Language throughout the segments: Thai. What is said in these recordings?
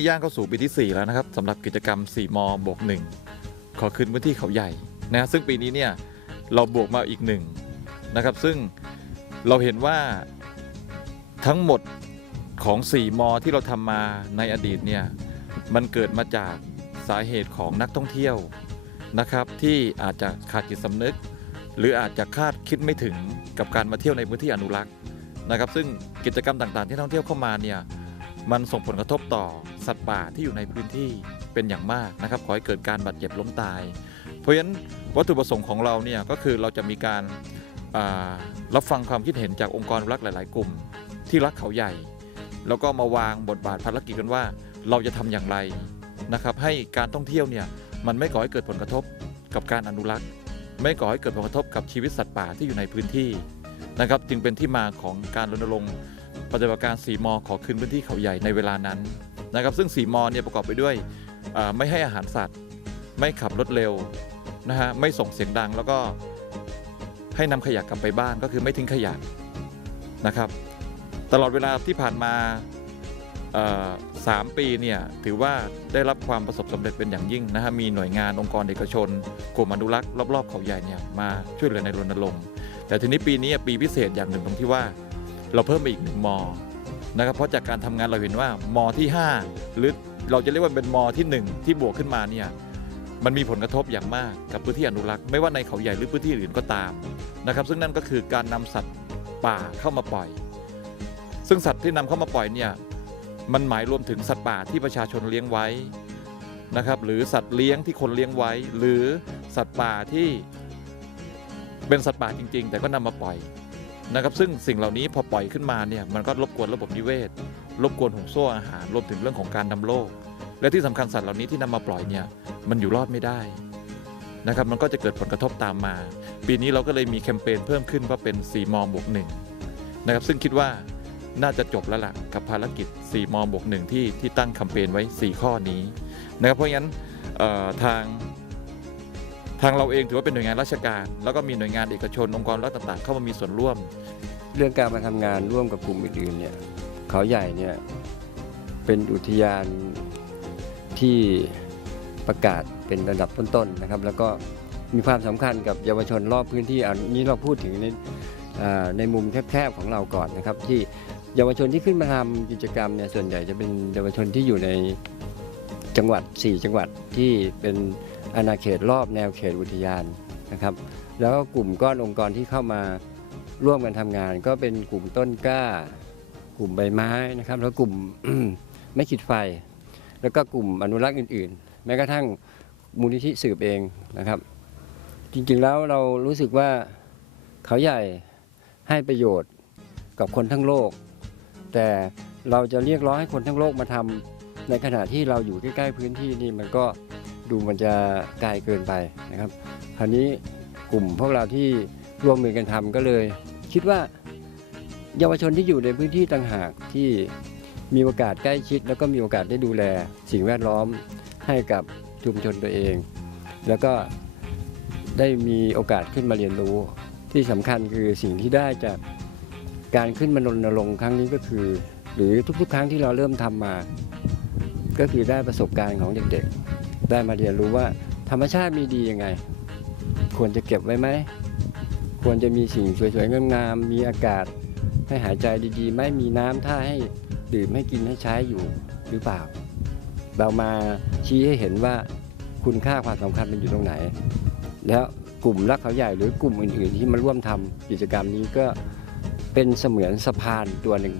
้ย่างเข้าสู่ปีที่ 4 แล้วนะครับสำหรับกิจกรรม 4 มบวกหนึ่งขอคืนพื้นที่เขาใหญ่นะซึ่งปีนี้เนี่ยเราบวกมาอีกหนึ่งนะครับ ซึ่งเราเห็นว่าทั้งหมดของ 4 มที่เราทำมาในอดีตเนี่ยมันเกิดมาจากสาเหตุของนักท่องเที่ยวนะครับ ที่อาจจะขาดจิตสำนึก หรืออาจจะคาดคิดไม่ถึงกับการมาเที่ยวในพื้นที่อนุรักษ์นะครับ ซึ่งกิจกรรมต่างๆ ที่ท่องเที่ยวเข้ามาเนี่ย มันส่งผลกระทบต่อสัตว์ป่าที่อยู่ในพื้นที่เป็นอย่างมากนะครับขอให้เกิดการบาดเจ็บล้มตาย เพราะฉะนั้นวัตถุประสงค์ของเราเนี่ยก็คือเราจะมีการรับฟังความคิดเห็นจากองค์กรรักหลาย ๆ กลุ่ม ที่รักเขาใหญ่ แล้วก็มาวางบทบาทภารกิจกันว่าเราจะทำอย่างไรนะครับให้การท่องเที่ยวเนี่ยมันไม่ก่อให้เกิดผลกระทบกับการอนุรักษ์ ไม่ก่อให้เกิดผลกระทบกับชีวิตสัตว์ป่าที่อยู่ในพื้นที่นะครับจึงเป็นที่มาของการรณรงค์ ปฏิบัติการ4มอขอคืนพื้นที่เขาใหญ่ในเวลานั้นนะครับซึ่ง4มอเนี่ยประกอบไปด้วยไม่ให้อาหารสัตว์ ไม่ขับรถเร็วนะฮะไม่ส่งเสียงดังแล้วก็ให้นำขยะกลับไปบ้านก็คือไม่ทิ้งขยะนะครับ ตลอดเวลาที่ผ่านมาสามปีเนี่ยถือว่าได้รับความประสบสำเร็จเป็นอย่างยิ่งนะฮะมีหน่วยงานองค์กรเอกชน กลุ่มอนุรักษ์รอบๆเขาใหญ่เนี่ยมาช่วยเหลือในรณรงค์แต่ทีนี้ปีนี้ปีพิเศษอย่างหนึ่งตรงที่ว่า เราเพิ่มไปอีกหนึ่งมอนะครับเพราะจากการทำงานเราเห็นว่ามอที่ 5 หรือเราจะเรียกว่าเป็นมอที่ 1 ที่บวกขึ้นมาเนี่ยมันมีผลกระทบอย่างมากกับพื้นที่อนุรักษ์ไม่ว่าในเขาใหญ่หรือพื้นที่อื่นก็ตามนะครับ ซึ่งนั่นก็คือการนำสัตว์ป่าเข้ามาปล่อย ซึ่งสัตว์ที่นำเข้ามาปล่อยเนี่ยมันหมายรวมถึงสัตว์ป่าที่ประชาชนเลี้ยงไว้นะครับ หรือสัตว์เลี้ยงที่คนเลี้ยงไว้ หรือสัตว์ป่าที่เป็นสัตว์ป่าจริง ๆ แต่ก็นำมาปล่อย นะครับซึ่งสิ่งเหล่านี้พอปล่อยขึ้นมาเนี่ยมันก็รบกวนระบบนิเวศ รบกวนห่วงโซ่อาหารรวมถึงเรื่องของการนำโรคและที่สำคัญสัตว์เหล่านี้ที่นำมาปล่อยเนี่ยมันอยู่รอดไม่ได้นะครับมันก็จะเกิดผลกระทบตามมา ปีนี้เราก็เลยมีแคมเปญเพิ่มขึ้นว่าเป็น 4 มบวกหนึ่งนะครับซึ่งคิดว่าน่าจะจบแล้วล่ะกับภารกิจ 4 มบวกหนึ่งที่ที่ตั้งแคมเปญไว้ 4 ข้อนี้นะครับเพราะงั้นทาง ทางเราเองถือว่าเป็นหน่วยงานราชการ แล้วก็มีหน่วยงานเอกชนองค์กรรัฐต่างๆ เข้ามามีส่วนร่วม เรื่องการมาทำงานร่วมกับกลุ่มอื่นๆเนี่ยเขาใหญ่เนี่ยเป็นอุทยานที่ประกาศเป็นระดับต้นๆนะครับ แล้วก็มีความสำคัญกับเยาวชนรอบพื้นที่อันนี้เราพูดถึงในในมุมแคบๆของเราก่อนนะครับ ที่เยาวชนที่ขึ้นมาทำกิจกรรมเนี่ยส่วนใหญ่จะเป็นเยาวชนที่อยู่ในจังหวัด 4 จังหวัดที่เป็น อาณาเขตรอบแนวเขตอุทยานนะครับ แล้วก็กลุ่มก้อนองค์กรที่เข้ามาร่วมกันทำงาน ก็เป็นกลุ่มต้นกล้า กลุ่มใบไม้นะครับ แล้วกลุ่มไม่ขีดไฟ แล้วก็กลุ่มอนุรักษ์อื่น ๆ แม้กระทั่งมูลนิธิสืบเองนะครับ จริงๆแล้วเรารู้สึกว่าเขาใหญ่ให้ประโยชน์กับคนทั้งโลก แต่เราจะเรียกร้องให้คนทั้งโลกมาทำในขณะที่เราอยู่ใกล้ ๆ พื้นที่นี่มันก็ ดูมันจะไกลเกินไปนะครับ คราวนี้กลุ่มพวกเราที่ร่วมมือกันทำก็เลย คิดว่าเยาวชนที่อยู่ในพื้นที่ต่างหากที่มีโอกาสใกล้ชิด แล้วก็มีโอกาสได้ดูแลสิ่งแวดล้อมให้กับชุมชนตัวเอง แล้วก็ได้มีโอกาสขึ้นมาเรียนรู้ ที่สำคัญคือสิ่งที่ได้จากการขึ้นมารณรงค์ครั้งนี้ก็คือ หรือทุกๆ ครั้งที่เราเริ่มทำมา ก็คือได้ประสบการณ์ของเด็กๆ ได้มาเรียนรู้ว่า ธรรมชาติมีดียังไง ควรจะเก็บไว้ไหม ควรจะมีสิ่งสวยๆงามๆมีอากาศ ให้หายใจดีๆไม่มีน้ำท่าให้ดื่มให้กินให้ใช้อยู่หรือเปล่า เรามาชี้ให้เห็นว่าคุณค่าความสำคัญมันอยู่ตรงไหน แล้วกลุ่มรักเขาใหญ่หรือกลุ่มอื่นๆ ที่มาร่วมทำกิจกรรมนี้ก็เป็นเสมือนสะพานตัวหนึ่ง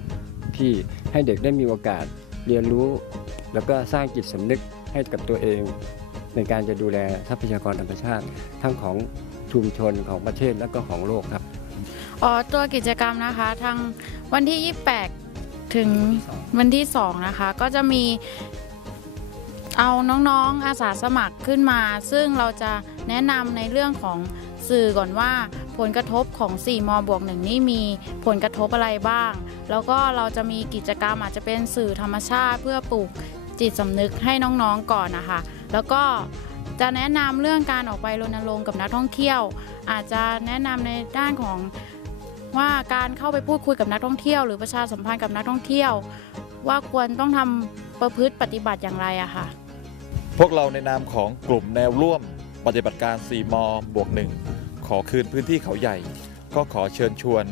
ที่ให้เด็กได้มีโอกาสเรียนรู้ แล้วก็สร้างจิตสำนึก ให้กับตัวเองในการจะดูแลทรัพยากรธรรมชาติ ทั้งของชุมชนของประเทศและก็ของโลกครับอ๋อตัวกิจกรรมนะคะทางวันที่ 28 ถึงวันที่ 2 นะคะ ก็จะมีเอาน้องๆอาสาสมัครขึ้นมา ซึ่งเราจะแนะนำในเรื่องของสื่อก่อนว่าผลกระทบของ 4 มบวกหนึ่งนี่มีผลกระทบอะไรบ้าง แล้วก็เราจะมีกิจกรรมอาจจะเป็นสื่อธรรมชาติเพื่อปลูก จิตสำนึกให้น้องๆก่อนนะคะ แล้วก็จะแนะนำเรื่องการออกไปรณรงค์กับนักท่องเที่ยว อาจจะแนะนำในด้านของว่าการเข้าไปพูดคุยกับนักท่องเที่ยว หรือประชาสัมพันธ์กับนักท่องเที่ยว ว่าควรต้องทำประพฤติปฏิบัติอย่างไรอะค่ะ พวกเราในนามของกลุ่มแนวร่วมปฏิบัติการ 4 มบวก 1 ขอคืนพื้นที่เขาใหญ่ ก็ขอเชิญชวน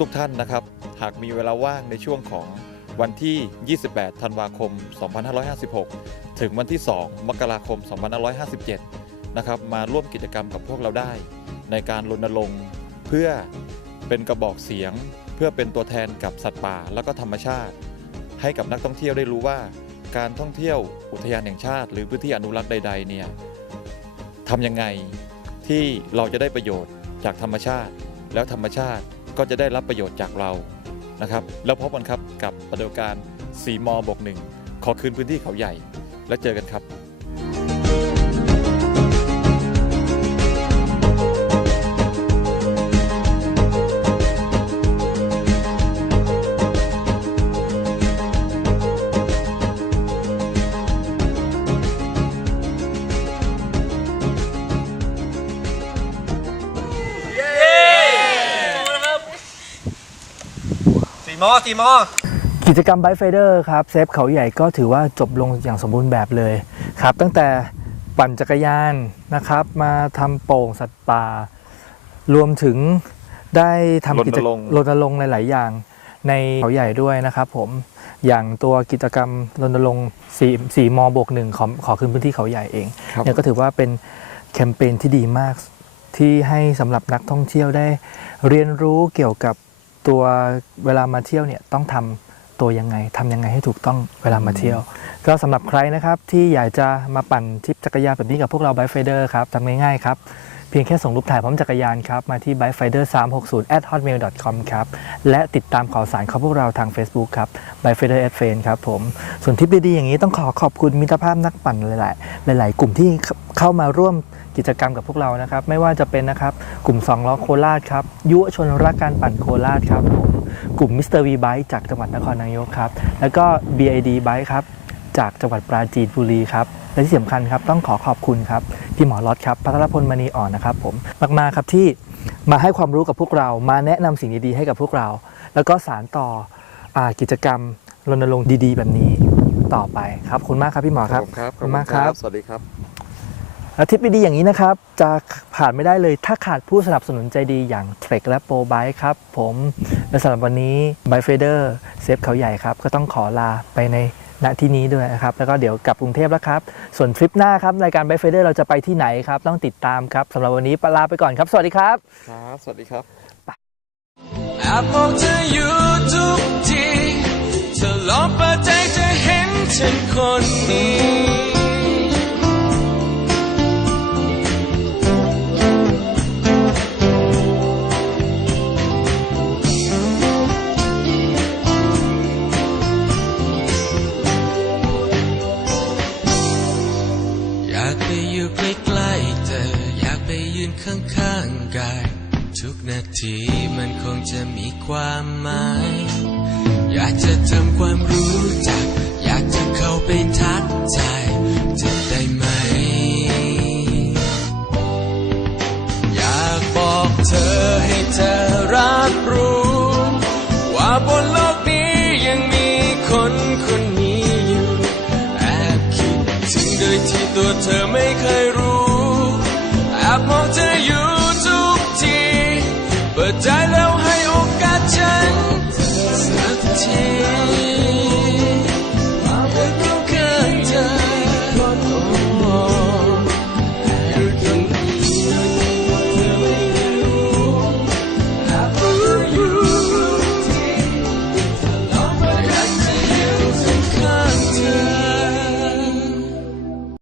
ทุกๆทท่านนะครับ หากมีเวลาว่างในช่วงของ วันที่ 28 ธันวาคม 2556 ถึงวันที่ 2 มกราคม 2557 นะครับ มาร่วมกิจกรรมกับพวกเราได้ ในการรณรงค์เพื่อเป็นกระบอกเสียง เพื่อเป็นตัวแทนกับสัตว์ป่าแล้วก็ธรรมชาติ ให้กับนักท่องเที่ยวได้รู้ว่า การท่องเที่ยวอุทยานแห่งชาติ หรือพื้นที่อนุรักษ์ใด ๆ เนี่ยทำยังไงที่เราจะได้ประโยชน์จากธรรมชาติ แล้วธรรมชาติก็จะได้รับประโยชน์จากเรา นะครับแล้วพบกันครับกับปฏิบัติการ 4 มบกหนึ่งขอคืนพื้นที่เขาใหญ่ แล้วเจอกันครับ อสีมอกิจกรรมไบไฟเดอร์ครับเซฟเขาใหญ่ก็ถือว่าจบลงอย่างสมบูรณ์แบบเลยครับ ตั้งแต่ปั่นจักรยานนะครับ มาทำโป่งสัตว์ป่า รวมถึงได้ทำกิจรณรงค์รณรงค์หลาย ๆ อย่างในเขาใหญ่ด้วยนะครับผมอย่างตัวกิจกรรมรณรงค์สี่สี่มบวกหนึ่งขอขอคืนพื้นที่เขาใหญ่เองครับเนี่ยก็ถือว่าเป็นแคมเปญที่ดีมากที่ให้สำหรับนักท่องเที่ยวได้เรียนรู้เกี่ยวกับ ตัวเวลามาเที่ยวเนี่ยต้องทำตัวยังไงทำยังไงให้ถูกต้องเวลามาเที่ยว ก็สำหรับใครนะครับที่อยากจะมาปั่นทริปจักรยานแบบนี้กับพวกเรา b i ไฟเดอร์ครับทำง่ายๆครับเพียงแค่ส่งรูปถ่ายพร้อมจักรยานครับ มาที่ b i f i d e r 3 6 0 at hotmail com ครับ และติดตามข่าวสารของพวกเราทาง Facebook ครับ b i f i d e r at f r i e n d ครับผม ส่วนทิปดีๆอย่างนี้ต้องขอขอบคุณมิตรภาพนักปั่นหลายๆ หลาย ๆ กลุ่มที่เข้ามาร่วม กิจกรรมกับพวกเรานะครับ ไม่ว่าจะเป็นนะครับ กลุ่ม 2 ล้อโคราชครับ ยุวชนรักการปั่นโคราชครับผมกลุ่มมิสเตอร์วีไบจากจังหวัดนครนายกครับ แล้วก็ BID Bike ครับ จากจังหวัดปราจีนบุรีครับ และที่สำคัญครับต้องขอขอบคุณครับพี่หมอรอดครับพัทรพลมณีอ่อนนะครับผมมากๆครับที่มาให้ความรู้กับพวกเรามาแนะนำสิ่งดีๆให้กับพวกเรา แล้วก็สารต่ออากิจกรรมรณรงค์ดีๆ แบบนี้ต่อไปครับขอบคุณมากครับพี่หมอครับผมครับขอบคุณมากครับ สวัสดีครับ และทริปดีๆอย่างนี้นะครับ จะผ่านไม่ได้เลยถ้าขาดผู้สนับสนุนใจดีอย่างเทรคและโปรไบครับ ผมและสำหรับวันนี้ไบเฟเดอร์เซฟเขาใหญ่ครับ ก็ต้องขอลาไปในณที่นี้ด้วยนะครับ แล้วก็เดี๋ยวกลับกรุงเทพแล้วครับ ส่วนทริปหน้าครับรายการไบเฟเดอร์เราจะไปที่ไหนครับ ต้องติดตามครับสำหรับวันนี้ลาไปก่อนครับ สวัสดีครับครับ สวัสดีครับแอบมองเธออยู่ทุกทีเธอลองเปิดใจจะเห็นฉันคนนี้ ทุกนาทีมันคงจะมีความหมาย อยากจะทำความรู้จัก อยากจะเข้าไปทักทายจะได้ไหม อยากบอกเธอให้เธอรับรู้ ว่าบนโลกนี้ยังมีคนคนนี้อยู่ แอบคิดถึงโดยที่ตัวเธอไม่เคยรู้